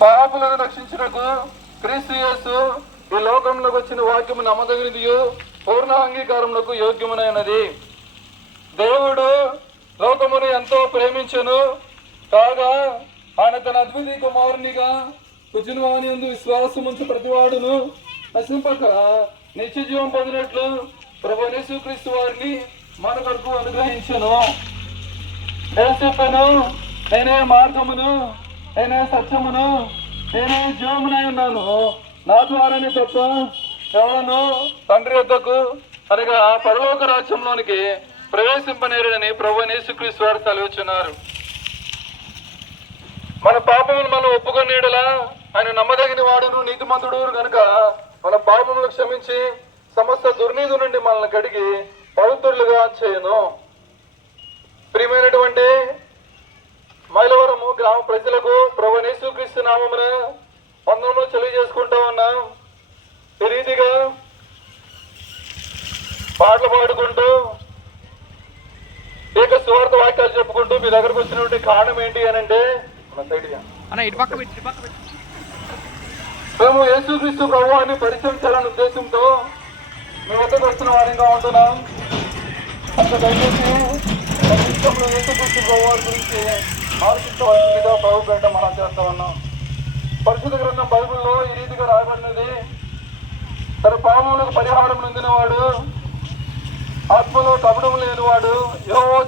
పాపులను రక్షించుటకు క్రీస్తు ఈ లోకంలోకి వచ్చిన వాక్యము నమ్మదగినది పూర్ణ అంగీకారములకు యోగ్యమునైనది. దేవుడు లోకమును ఎంతో ప్రేమించను కాగా ఆయన తన అద్భుత కుమారునిగా కుజునవాని ఎందు విశ్వాసముంచు ప్రతివాడును నశింపక నిత్య జీవం పొందినట్లు ప్రభు యేసుక్రీస్తు వారిని మన కొరకు అనుగ్రహించను. నేను చెప్పాను నేనే మార్గమును నేనే సత్యమును నేనే జీవమునై ఉన్నాను. నా ద్వారానే తప్ప ఎవరను తండ్రి వద్దకు అనగా పరలోక రాజ్యంలోనికి ప్రవేశింపనేరుడని ప్రభు యేసుక్రీస్తు వారు సెలవుచున్నారు మన పాపములు మనం ఒప్పుకొనేడలా ఆయన నమ్మదగిన వాడును నీతిమంతుడు కనుక మన పాపములు క్షమించి సమస్త దుర్నీతి నుండి మనల్ని కడిగి పవిత్రులుగా చేయను. ప్రియమైనటువంటి మైలవరము ప్రజలకు ప్రభు యేసుక్రీస్తు నామమున వందనములు తెలియజేసుకుంటా ఉన్నాం ఈ రీతిగా పాటలు పాడుకుంటూ ఇక సువార్త వాక్యాలు చెప్పుకుంటూ మీ దగ్గరకు వచ్చినటువంటి కారణం ఏంటి అని అంటే మేము యేసుక్రీస్తు ప్రభువాన్ని పరిచయం చేయాలనే ఉద్దేశంతో మీ వద్దకు వస్తున్న వారిగా ఉంటున్నాం అంత దయచేసి యేసుక్రీస్తు ప్రభువారి గురించి ఆలోచించవలసిందిగా ప్రభు పేట మనం చేస్తా ఉన్నాం. పరిశుద్ధ గ్రంథం బైబిల్లో ఈ రీతిగా రాయబడినది తన పాపములకు పరిహారం నొందినవాడు ఆత్మలో కపటం లేనివాడు యెహోవా